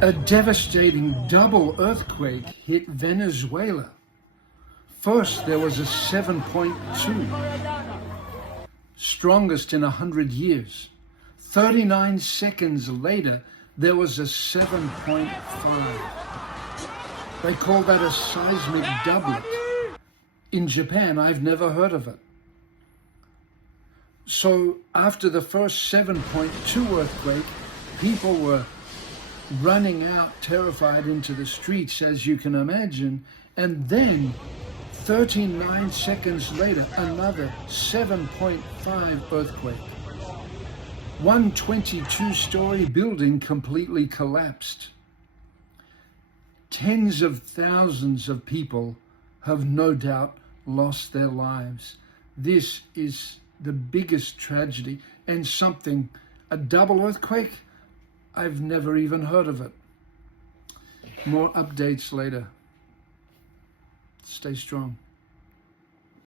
A devastating double earthquake hit Venezuela. First, there was a 7.2, strongest in 100 years. 39 seconds later, there was a 7.5. They call that a seismic doublet. In Japan, I've never heard of it. So after the first 7.2 earthquake, people were running out terrified into the streets, as you can imagine, and then 39 seconds later, another 7.5 earthquake. One 22-story building completely collapsed. Tens of thousands of people have no doubt lost their lives. This is the biggest tragedy, and a double earthquake, I've never even heard of it. More updates later. Stay strong.